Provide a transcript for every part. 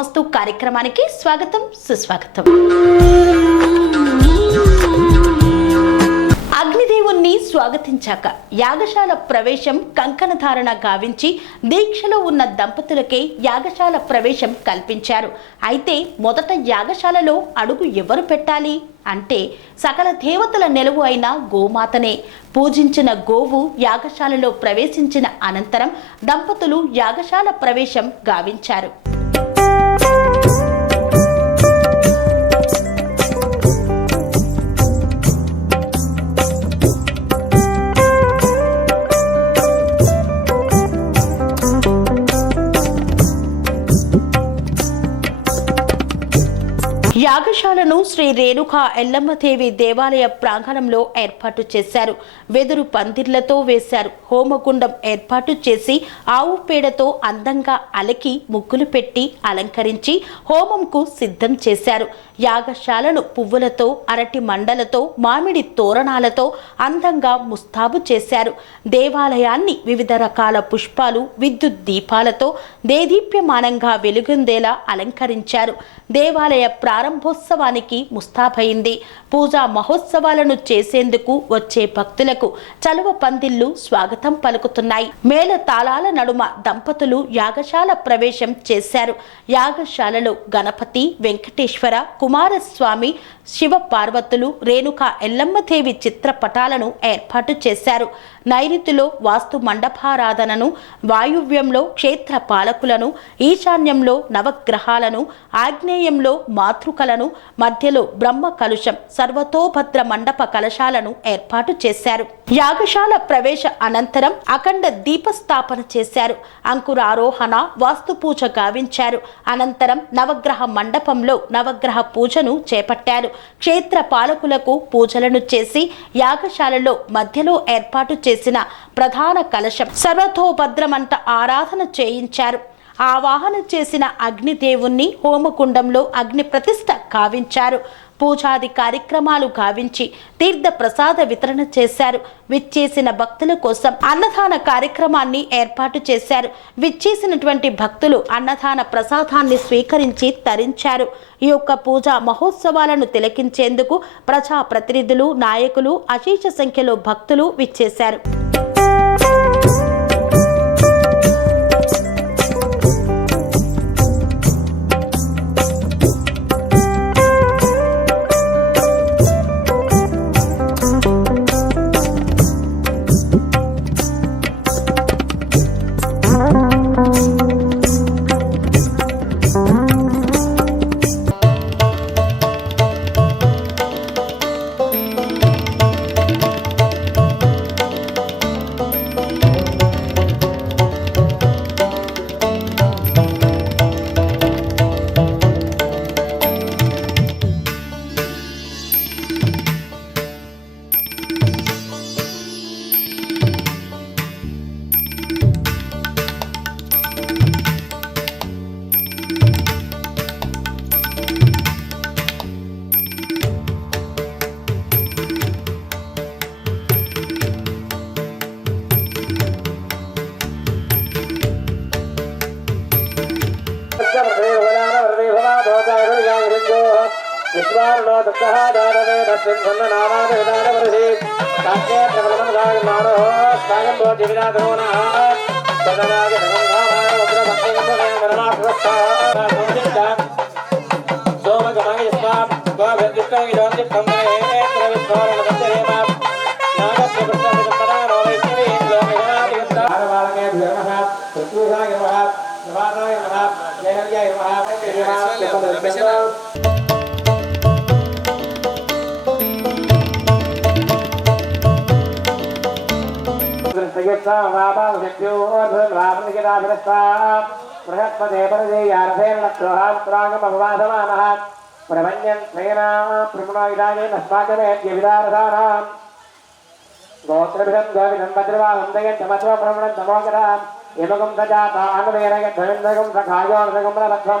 మస్తు శుభమస్తు కార్యక్రమానికి స్వాగతం సుస్వాగతం. అగ్నిదేవుణ్ణి స్వాగతించాక యాగశాల ప్రవేశం కంకణ ధారణ గావించి దీక్షలో ఉన్న దంపతులకే యాగశాల ప్రవేశం కల్పించారు. అయితే మొదట యాగశాలలో అడుగు ఎవరు పెట్టాలి? అంటే సకల దేవతల నెలవు అయిన గోమాతనే. పూజించిన గోవు యాగశాలలో ప్రవేశించిన అనంతరం దంపతులు యాగశాల ప్రవేశం గావించారు. యాగశాలను శ్రీ రేణుక ఎల్లమ్మదేవి దేవాలయ ప్రాంగణంలో ఏర్పాటు ఏర్పాటు చేశారు. వెదురు పందిర్లతో వేశారు. హోమగుండం ఏర్పాటు చేసి ఆవు పేడతో అందంగా అలకి ముగ్గులు పెట్టి అలంకరించి హోమంకు సిద్ధం చేశారు. యాగశాలను పువ్వులతో అరటి మండలతో మామిడి తోరణాలతో అందంగా ముస్తాబు చేశారు. దేవాలయాన్ని వివిధ రకాల పుష్పాలు విద్యుత్ దీపాలతో దేదీప్యమానంగా వెలుగొందేలా అలంకరించారు. దేవాలయ ప్రారంభోత్సవానికి ముస్తాబైంది పూజా మహోత్సవాలను చేసేందుకు వచ్చే భక్తులకు చలువ పందిళ్ళు స్వాగతం పలుకుతున్నాయి. మేళ తాళాల నడుమ దంపతులు యాగశాల ప్రవేశం చేశారు. యాగశాలలో గణపతి వెంకటేశ్వర కుమారస్వామి శివ పార్వతులు రేణుక ఎల్లమ్మదేవి చిత్రపటాలను ఏర్పాటు చేశారు. నైరుతిలో వాస్తు మండపారాధనను వాయువ్యంలో క్షేత్ర పాలకులను ఈశాన్యంలో నవగ్రహాలను ఆగ్నేయంలో మాతృకలను మధ్యలో బ్రహ్మ కలుషం సర్వతోభద్ర మండప కలశాలను ఏర్పాటు చేశారు. యాగశాల ప్రవేశ అనంతరం అఖండ దీపస్థాపన చేశారు. అంకురారోహణ వాస్తు పూజ గావించారు. అనంతరం నవగ్రహ మండపంలో నవగ్రహ పూజను చేపట్టారు. క్షేత్ర పాలకులకు పూజలను చేసి యాగశాలలో మధ్యలో ఏర్పాటు చేసిన ప్రధాన కలశం. సర్వతోభద్రమంట ఆరాధన చేయించారు. ఆవాహన చేసిన అగ్నిదేవుణ్ణి హోమకుండంలో అగ్ని ప్రతిష్ట కావించారు. పూజాది కార్యక్రమాలు గావించి తీర్థ ప్రసాద వితరణ చేశారు. విచ్చేసిన భక్తుల కోసం అన్నదాన కార్యక్రమాన్ని ఏర్పాటు చేశారు. విచ్చేసినటువంటి భక్తులు అన్నదాన ప్రసాదాన్ని స్వీకరించి తరించారు. ఈ యొక్క పూజా మహోత్సవాలను తిలకించేందుకు ప్రజా ప్రతినిధులు నాయకులు అశేష సంఖ్యలో భక్తులు విచ్చేశారు. విశ్వారుణో దుఃఖః దానవే తస్మిన్ సన్ననామాదేదానవర్షి కాక్కే ప్రబలమనుగాయమానో స్వాగం భోజి విరాధోనః సదనాయ ధనంధామాయ వజ్రభక్తిగంధమే మరమాశ్వస్థా సోమగమాయ స్వాం గోభిర్దిష్టం ఇదోందిష్టం నేత్ర విశ్వారుణ వందరేమ నాగస్య కృష్ణవిగంధరానో వైష్ణవీ లోకజనాదిగంధ ఆరవాళకే నమః పృథ్వీరాయ నమః నవానాయ నమః జయహర్యాయ నమః బృహస్పదే పరదేయారథేరణోహాత్రాగమవాదమానः ప్రమన్యన్ త్రేనా ప్రముణోయిదాయేన స్వాగమేద్య విదారధానాం గోత్రభిధం గోవిధం భద్రవాహం దయంతమస్వ ప్రమణం తమోగరాం యమగం సజాత ఆనుమేనగం సఖాయోర్ధగం రథం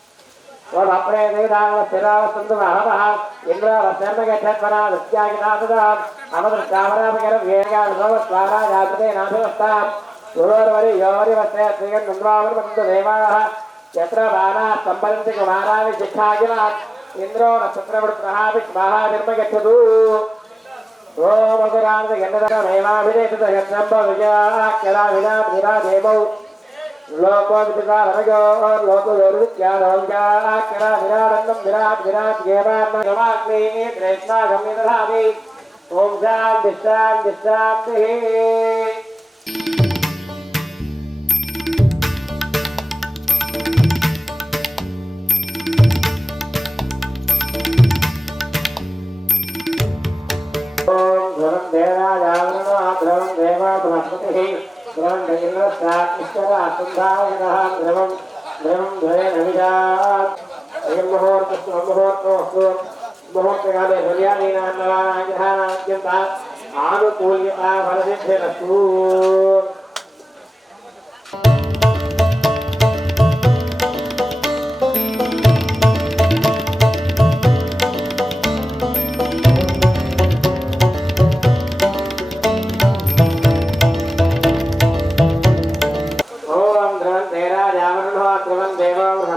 వాడు అప్పుడే నీరాల శిరావసుందర అహరహ ఇంద్రాల శర్మగేశ్వర నిత్యాగినాథుడ అమృత కామరామగర వేగాలు భవ స్వారా జాతృతే గురువరి యోరి వస్తే శ్రీగన్ మందు దేవాహ బాణా శిక్షాగిన ఇంద్రో నక్షత్రముడు ప్రహాపి మహానిర్మగచ్చదు ఓ దేవౌ ఓం శాంతి శాంతి శాంతి ఓం ధ్రువం దేవాజాగరణ ధ్రువం దేవా బృహస్పతి ధ్రువం దైవ ఇతర అనుసంధాన ద్రవం ద్రవం ద్వయ నవిజాత్ ముహూర్తస్తు ముహూర్తోస్తు ముహూర్తకాలే ధ్వన్యాదీనాన్నవానాగ్రహాణాద్యంత ఆనుకూల్యత ఫలసిద్ధిరస్తూ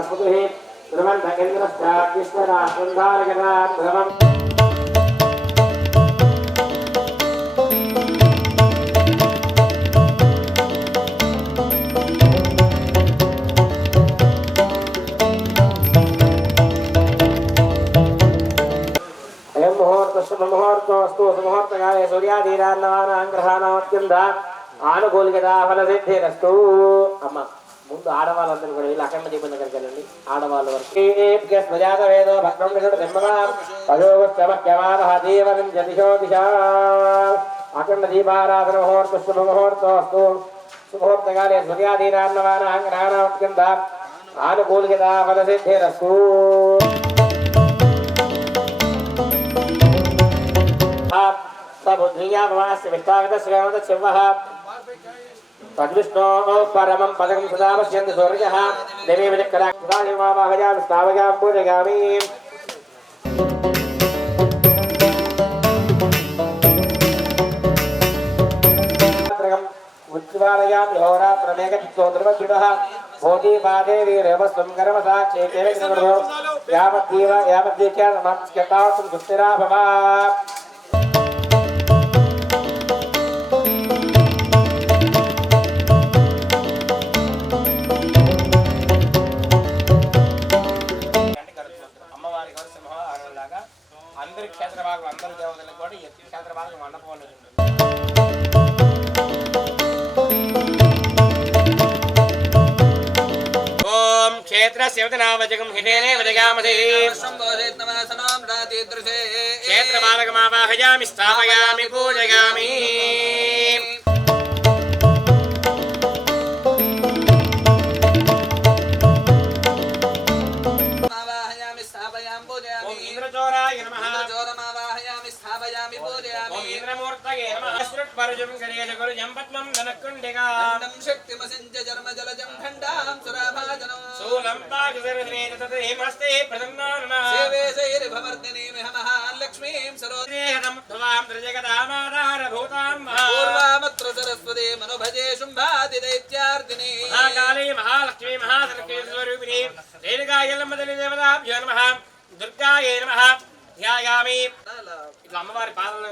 స్మృతి ధ్రువంత ఇంద్రస్థాగ్నిష్టారంధారగణాధ్రవం ముహూర్తోస్తు సుముహూర్తకాలే సూర్యాధీరాన్నవానాం గ్రహాణమత్యంత ఆనుకూలికతా ఫలసిద్ధిరస్తూ అమ్మ ముందు ఆడవాళ్ళందరూ కూడా వీళ్ళు అఖండ దీపం దగ్గరికి వెళ్ళండి. ఆడవాళ్ళ వరకు. స్వజాత వేదో భక్తం దీవనం జతిశో దిశా. అఖండ దీపారాధన ముహూర్త శుభ ముహూర్తోస్తు. సుముహూర్తకాలే సూర్యాదీరాన్నవానాం గ్రహాణమత్యంత ఆనుకూలికత ఫలసిద్ధిరస్తు సబుద్ధియాపమాస్య విష్టాగతశ్రవత శివ. తద్విష్ణోः పరమం పదకం సదా పశ్యంతి సూర్యः దేవీ విచక్కరావాహయామి స్థావయాం పూజయామి. ఉజ్వాలయామి హోరాత్రమేకచిత్తో ధ్రువద్రుడः భోజీపాదే వీరేవస్వం గర్వసాక్షేతే యావద్దీవ యావద్దీక్యా నమస్కృతావతం సుస్థిరా భవ అమ్మవారి అందరి క్షేత్ర భాగం అందరి దేవతలకు కూడా ఈ క్షేత్ర భాగం మండపంలో ఓం క్షేత్ర శివతనావజకం హితేనే వజగామసి. క్షేత్ర బాలకమావాహయామి స్థాపయామి పూజయామి నమః అశ్రుత్పరజం గణేశ గురుజం పద్మం ధనకుండిగా శూలం తాగుదరనే తదేమస్తే ప్రసన్నానన లక్ష్మీం సరో శ్రీహదం ధ్రువాం త్రిజగదామాధార భూతాం పూర్వామత్ర సరస్వతే మనుభజే శుంభాది దైత్యార్దిని. మహాకాళీ మహాలక్ష్మీ మహాసరస్వతి స్వరూపిణి. రేణుకాయలమ్మదలి దేవతాభ్యో నమః. దుర్గాయే నమః. ధ్యాయామి. ఇట్లా అమ్మవారి పాదంలో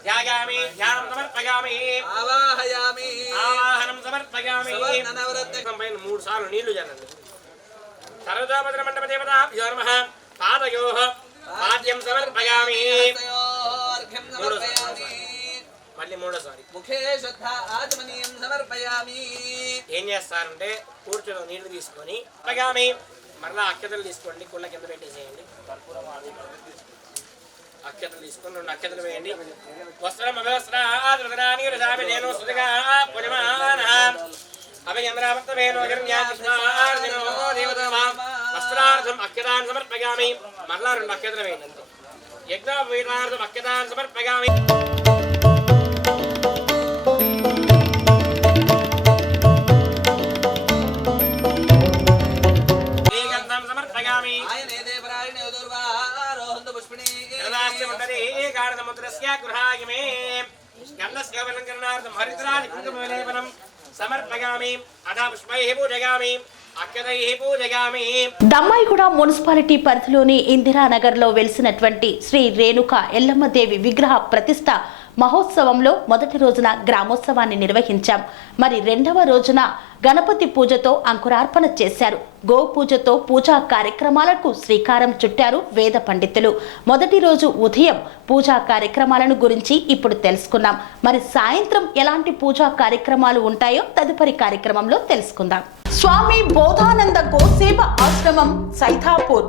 ధ్యాయామి ధ్యానం సమర్పయామి ఆవాహయామి ఆవాహనం సమర్పయామి పైన మూడు సార్లు నీళ్ళు జల్లండి సర్వతోపద్ర మండప దేవతాభ్యో నమః పాదయోః పాద్యం సమర్పయామి మళ్ళీ మూడోసారి ముఖే శ్రద్ధ ఆచమనీయం సమర్పయామి ఏం చేస్తారంటే కూర్చొని నీళ్ళు తీసుకొని మరలా అక్షతలు తీసుకోండి కుళ్ళ కింద పెట్టేసేయండి కర్పూరం అక్షతలు తీసుకుని రెండు అక్షతలు వేయండి. వస్త్రం అవ్యవస్త్రాన్ని రజామి నేను సుతగా పుజమాన అభయంద్రావర్తమేనో హిరణ్యాకృష్ణార్జునో దేవతమా. వస్త్రార్థం అక్షతాన్ని సమర్పయామి. మరలా రెండు అక్షతలు వేయండి యజ్ఞ వీరార్థం అక్షతాన్ని సమర్పయామి. గణనాశ్యమండలి గాఢసముద్రస్య గృహాయమే గంధస్య అలంకరణార్థం హరిద్రాది కుంకుమలేపనం సమర్పయామి అథా పుష్పైః పూజయామి దమ్మాయిగూడ మున్సిపాలిటీ పరిధిలోని ఇందిరానగర్లో వెలిసినటువంటి శ్రీ రేణుక ఎల్లమ్మదేవి విగ్రహ ప్రతిష్ట మహోత్సవంలో మొదటి రోజున గ్రామోత్సవాన్ని నిర్వహించాం. మరి రెండవ రోజున గణపతి పూజతో అంకురార్పణ చేశారు. గో పూజతో పూజా కార్యక్రమాలకు శ్రీకారం చుట్టారు వేద పండితులు. మొదటి రోజు ఉదయం పూజా కార్యక్రమాలను గురించి ఇప్పుడు తెలుసుకున్నాం మరి సాయంత్రం ఎలాంటి పూజా కార్యక్రమాలు ఉంటాయో తదుపరి కార్యక్రమంలో తెలుసుకుందాం. స్వామి బోధానంద గోసేవ ఆశ్రమం సైథాపూర్